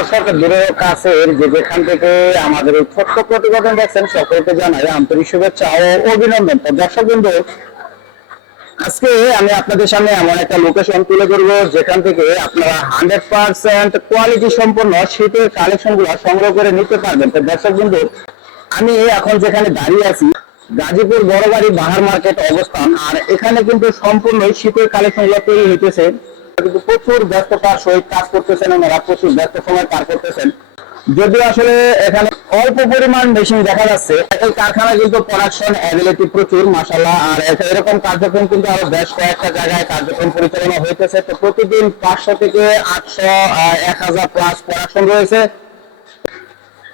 দর্শক, দূরের কাছের যে যেখান থেকে আমাদের এই ছোট্ট প্রতিবেদন দেখছেন, সকলকে জানাই আন্তরিক শুভেচ্ছা ও অভিনন্দন। তো দর্শক বিন্দু, আজকে আমি আপনাদের সামনে এমন একটা লোকেশন তুলে যেখান থেকে আপনারা হান্ড্রেড পার্সেন্ট কোয়ালিটি সম্পন্ন শীতের কালেকশনগুলো সংগ্রহ করে নিতে পারবেন। তো দর্শক বিন্দু, আমি এখন যেখানে দাঁড়িয়ে আছি, গাজীপুর বড়বাড়ি বাহার মার্কেট অবস্থান, আর এখানে কিন্তু সম্পূর্ণ শীতের কালেকশনগুলো তৈরি হইতেছে। কিন্তু প্রচুর ব্যস্ততার সহিত কাজ করতেছেন প্রচুর ব্যস্ত সময় পার করতেছেন। আসলে এখানে অল্প পরিমাণ মেশিন দেখা যাচ্ছে, এই কারখানা কিন্তু প্রোডাকশন অ্যাবিলিটি প্রচুর মাসাল্লাহ আর এরকম কার্যক্রম কিন্তু আরও বেশ কয়েকটা জায়গায় কার্যক্রম পরিচালনা হইতেছে। তো প্রতিদিন পাঁচশো থেকে আটশো এক হাজার প্লাস প্রোডাকশন রয়েছে।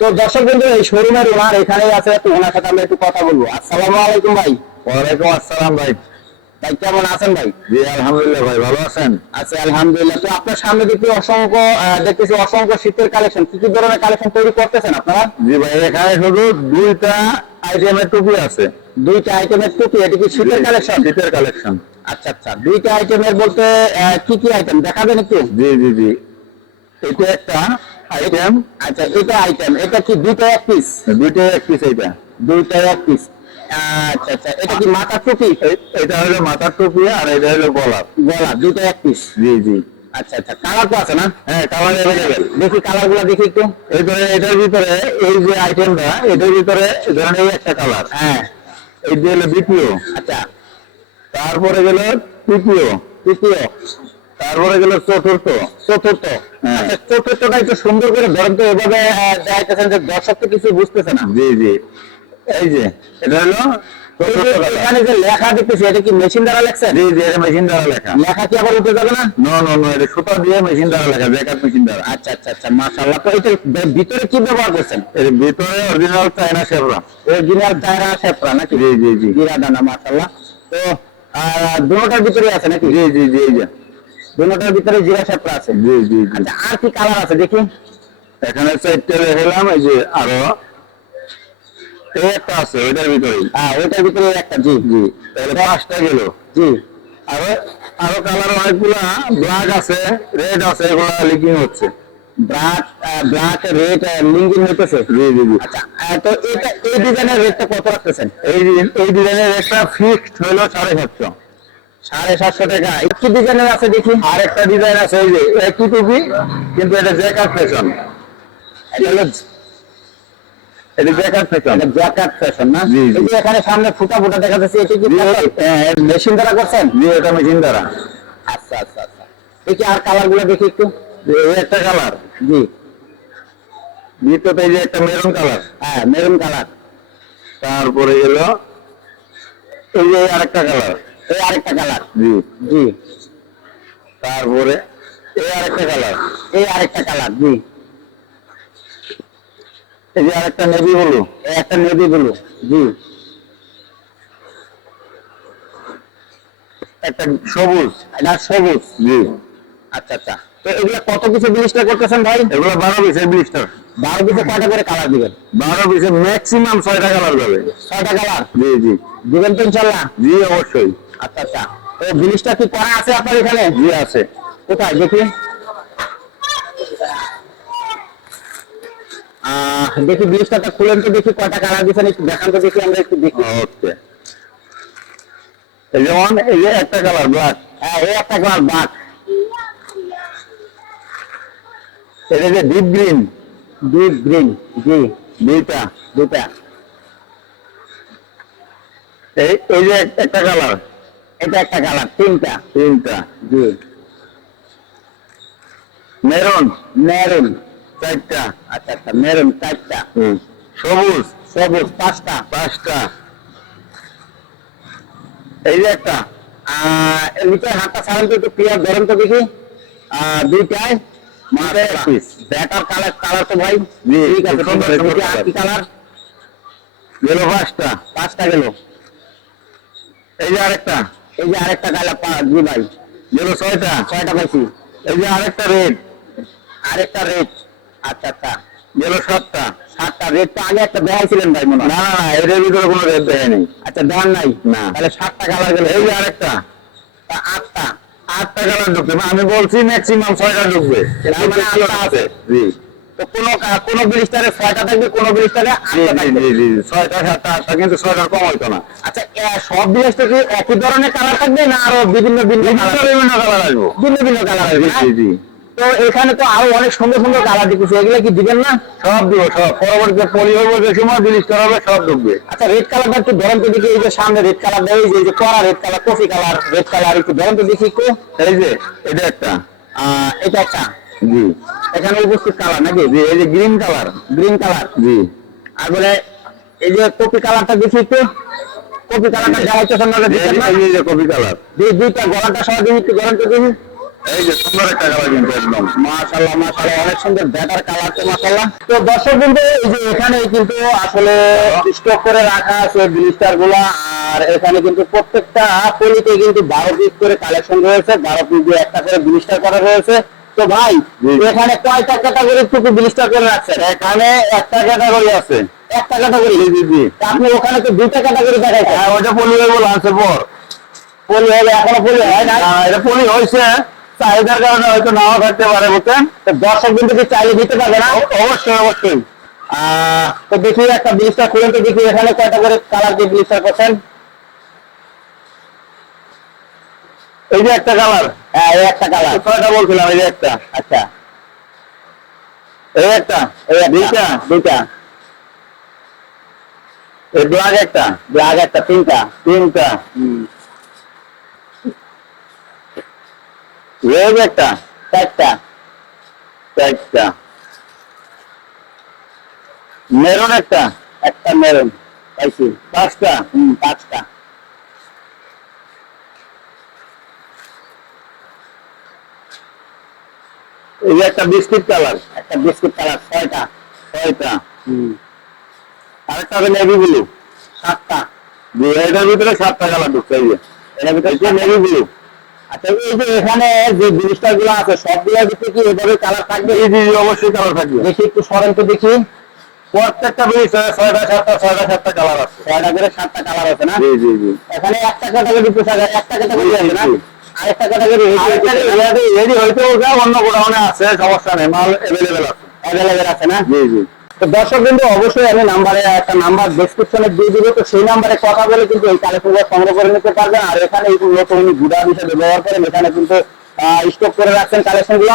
তো দর্শক বিন্দু এই শোরুমের ওনার এখানেই আছে, তো ওনার সাথে আমরা একটু কথা বলব। আসসালামু আলাইকুম ভাই। ওয়ালাইকুম আসসালাম ভাই। ভাই কেমন আছেন ভাই? জি আলহামদুলিল্লাহ ভাই ভালো আছেন? আচ্ছা আলহামদুলিল্লাহ। তো আপনার সামনে দেখি অসংখ্য দেখতেছি অসংখ্য শীতের কালেকশন। কি কি ধরনের কালেকশন তৈরি করতেছেন আপনারা? জি ভাই এখানে শুধু দুইটা আইটেমের টুপি আছে। দুইটা আইটেমের টুপি এটা কি শীতের কালেকশন? শীতের কালেকশন। আচ্ছা আচ্ছা। দুইটা আইটেমের বলতে কি কি আইটেম দেখাবেন একটু? জি জি জি। এটা একটা আইটেম আচ্ছা এটা আইটেম এটা কি দুইটা এক পিস দুইটা এক পিস এটা দুইটা এক পিস আচ্ছা আচ্ছা এটা কি মাথা টুপি? এটা হলো মাথার টুপি আর এটা হলো গলার। গলা দুইটা এক পিস জি জি। আচ্ছা আচ্ছা কালার তো আছে না? হ্যাঁ কালার অ্যাভেলেবেল দেখি কালারগুলো দেখি একটু। এই এটার ভিতরে এই যে আইটেমটা এটার ভিতরে ধরেন এই একটা কালার হ্যাঁ। এই যে হলো আচ্ছা। তারপরে গেল তৃতীয় তৃতীয় তারপরে গেল চতুর্থ। চতুর্থ। হ্যাঁ। আচ্ছা চতুর্থটা একটু সুন্দর করে ধরেন তো এভাবে দেখাইতেছেন যে দর্শক তো কিছু বুঝতেছে না। জি জি। এই যে এটা হলো এখানে যে লেখা দেখতেছি এটা কি মেশিন দ্বারা লেখছেন? জি জি এটা মেশিন দ্বারা লেখা। লেখা কি আবার উঠে যাবে না? নো নো নো এটা সুতা দিয়ে মেশিন দ্বারা লেখা জ্যাকেট মেশিন দ্বারা। আচ্ছা আচ্ছা আচ্ছা মাশাআল্লাহ। তো এটা ভিতরে কি ব্যবহার করছেন? এর ভিতরে অরিজিনাল চায়না শেবরা অরিজিনাল টায়রা শেপরা নাকি? জি জি জি। জিরা দানা মাশাআল্লাহ। তো আর দুটোটার ভিতরে আছে নাকি? জি জি জি এই দুটোটার ভিতরে জিরা শেপরা আছে। জি জি আচ্ছা আর কি কালার আছে দেখি? এখানে চারটে এই যে আরও এই একটা আছে ওইটার ভিতরেই? হ্যাঁ ওইটার ভিতরে একটা জি। জি তাহলে পাঁচটা গেল। জি। আরও আরও কালার অনেকগুলা ব্ল্যাক আছে রেড আছে এগুলা লিকিং হচ্ছে। ব্ল্যাক ব্ল্যাক রেড লিঙ্গিং হইতেছে? জি জি জি। আচ্ছা তো এটা এই ডিজাইনের রেটটা কত রাখতেছেন? এই এই ডিজাইনের একটা ফিক্সড হলো সাড়ে সাতশো। সাড়ে সাতশো টাকা। কি ডিজাইনের আছে দেখি। আর একটা ডিজাইন আছে এই যে একই টুপি কিন্তু এটা জ্যাকার ফ্যাশন এটা হলো এটা ফ্যাশন ফ্যাশন না। এই যে এখানে সামনে ফুটা ফুটা দেখা যাচ্ছে এটা কি মেশিন দ্বারা করছেন? জি এটা মেশিন দ্বারা। আচ্ছা আচ্ছা আচ্ছা। দেখি আর কালারগুলো দেখি একটু। এই একটা কালার। জি। যে একটা মেরুন কালার। হ্যাঁ মেরুন কালার। তারপরে এলো এই যে আরেকটা কালার। এই আরেকটা কালার। জি। জি। তারপরে এই আরেকটা কালার। এই আরেকটা কালার জি। এই যে আরেকটা নেভি ব্লু। একটা নেভি ব্লু। জি। একটা সবুজ এটা সবুজ। জি। আচ্ছা আচ্ছা। তো এগুলো কত কিছু জিনিসটা করতেছেন ভাই? এগুলো বারো পিসের ব্লিস্টার বারো পিসে কয়টা করে কালার দিবেন? বারো পিসে ম্যাক্সিমাম ছয়টা কালার যাবে। ছয়টা কালার জি জি। দিবেন তো ইনশাল্লাহ? জি অবশ্যই। আচ্ছা আচ্ছা। তো জিনিসটা কি করা আছে আপনার এখানে? জি আছে। কোথায়? দেখি। আহ, দেখি ব্লিস্টারটা খুলেন তো দেখি কয়টা কালার দিচ্ছেন একটু দেখান তো দেখি আমরা একটু দেখি ওকে এই যেমন এই যে একটা কালার ব্ল্যাক হ্যাঁ এই একটা কালার বাক এটা যে ডিপ গ্রিন ডিপ গ্রিন জি দুইটা দুটা এই এই যে এক- একটা কালার এটা একটা কালার তিনটা তিনটা জি মেরুন মেরুন চারটা। আচ্ছা আচ্ছা মেরুন চারটা। সবুজ। সবুজ পাঁচটা। পাঁচটা। এই যে একটা নিচে হাতটা তো একটু ক্লিয়ার ধরেন তো দেখি। দুইটায় মাঝে পিস ব্যাটার কালার কালার তো ভাই। ঠিক আছে খুব সুন্দর, ঠিক আছে। সুন্দর দেখি আর কি কালার গেল পাঁচটা। পাঁচটা গেল। এই যে আরেকটা। এই যে আরেকটা জি ভাই। গেল ছয়টা। ছয়টা পাইছি। এই যে আরেকটা রেড আরেকটা রেট আচ্ছা আচ্ছা। গেল সাতটা। সাতটা রেট তো আগে একটা দেখাইছিলেন ভাই মনে না না এটার ভিতরে কোনো দেয় নেই আচ্ছা নাই? না। তাহলে সাতটা কালার গেল। এই যে আরেকটা। আটটা। আটটা কালার ঢুকবে আমি বলছি ম্যাক্সিমাম ছয়টা ঢুকবে। মানে আছে। জি। তো কোনো কোনো ব্লিস্টারে ছয়টা থাকবে কোনো ব্লিস্টারে জি আটটা থাকবে। জি জি ছয়টা সাতটা আটটা কিন্তু ছয়টার কম হইতো না। আচ্ছা সব ব্লিস্টার কি একই ধরনের কালার থাকবে না আরও বিভিন্ন ভিন্ন বিভিন্ন কালার বিভিন্ন কালার আসব। ভিন্ন ভিন্ন কালার আসবে জি জি। তো এখানে তো আরও অনেক সুন্দর সুন্দর কালার দিতেছে এগুলো কি দিবেন না? সব দিব সব। পরবর্তীতে পলি হইব যে সময় বিলিস্টার হবে সব ঢুকবে। আচ্ছা রেড কালারটা একটু ধরেন তো দেখি এই যে সামনে রেড কালার দেয় এই যে কড়া red colour coffee colour red colour একটু ধরেন তো দেখি একটু। এই যে এটা একটা। আহ, এটা একটা। জি। এখানে উপস্থিত কালার নাকি? জি এই যে গ্রিন কালার গ্রিন কালার জি। আর বলে এই যে কপি কালারটা দেখি একটু। কপি কালারটা জ্বালাইতেছেন না এই দেখেন না? এই যে কপি কালার দুই দুইটা গলাটা সহ দিন একটু গরম তো দেখি। এই যে সুন্দর একটা কালার কিন্তু একদম। মাশাআল্লাহ মাশাআল্লাহ অনেক সুন্দর ব্যাটার কালার তো মাশাআল্লাহ। তো দর্শক বিন্দু এই যে এখানে কিন্তু আসলে স্টক করে রাখা আছে ব্লিস্টারগুলা আর এখানে কিন্তু প্রত্যেকটা পলিতে কিন্তু বারো পিস করে কালেকশন রয়েছে বারো পিস দিয়ে একটা করে ব্লিস্টার করা রয়েছে। তো ভাই এখানে কয়টা ক্যাটাগরি টুকু ব্লিস্টার করে রাখছেন এখানে একটা ক্যাটাগরি আছে। একটা ক্যাটাগরি জি জি আপনি ওখানে তো দুইটা ক্যাটাগরি দেখাইছেন। হ্যাঁ ওটা পলি হইব লাঞ্চের পর পলি এখনও পলি হয় না হ্যাঁ, এটা পলি হয়েছে। চাহিদার কারণে হয়তো নাও থাকতে পারে বুঝছেন? দর্শক বিন্দু কি চাইলে দিতে পারবে না? অবশ্যই অবশ্যই। তো দেখি একটা ব্লিস্টার খুলেন তো দেখি এখানে কয়টা করে কালার দিয়ে ব্লিস্টার করছেন। এই যে একটা কালার হ্যাঁ এই একটা কালার ছয়টা বলছিলাম এই যে একটা। আচ্ছা। এই একটা এই দুইটা দুইটা। এই ব্ল্যাক একটা। ব্ল্যাক একটা তিনটা। তিনটা। রেড একটা? চারটা চারটা মেরুন একটা? একটা মেরুন পাইছি। পাঁচটা? হুম, পাঁচটা। এই একটা বিস্কিট কালার। একটা বিস্কুট কালার, ছয়টা। ছয়টা। হুম। আরেকটা হবে নেভি ব্লু সাতটা। যে এটার ভিতরে সাতটা কালার যে। এটার ভিতরে নেভি ব্লু আচ্ছা এই যে এখানে যে ব্লিস্টারগুলো আছে সবগুলোর ভিতরে কি এভাবে কালার থাকবে? জি জি জি, অবশ্যই কালার থাকবে। দেখি একটু সরেন তো দেখি। প্রত্যেকটা ব্রিজ ছয়টা সাতটা ছয়টা সাতটা কালার আছে। ছয়টা করে সাতটা কালার আছে না? জি জি জি। এখানে একটা ক্যাটাগরি পোশাক একটা ক্যাটাগরি আছে না? আরেকটা ক্যাটাগরি আরেকটা রেডি রেডি হইতে অন্য গোডাউনে আছে সমস্যা নেই মাল অ্যাভেলেবেল আছে। অ্যাভেলেবেল আছে না? জি জি। তো দর্শক বিন্দু অবশ্যই আমি নাম্বারে একটা নাম্বার ডেসক্রিপশনে দিয়ে দিব। তো সেই নাম্বারে কথা বলে কিন্তু এই কালেকশনগুলো সংগ্রহ করে নিতে পারবেন। আর এখানে এই মূলত উনি গুডাউন হিসেবে ব্যবহার করেন এখানে কিন্তু স্টক করে রাখছেন কালেকশন কালেকশনগুলো।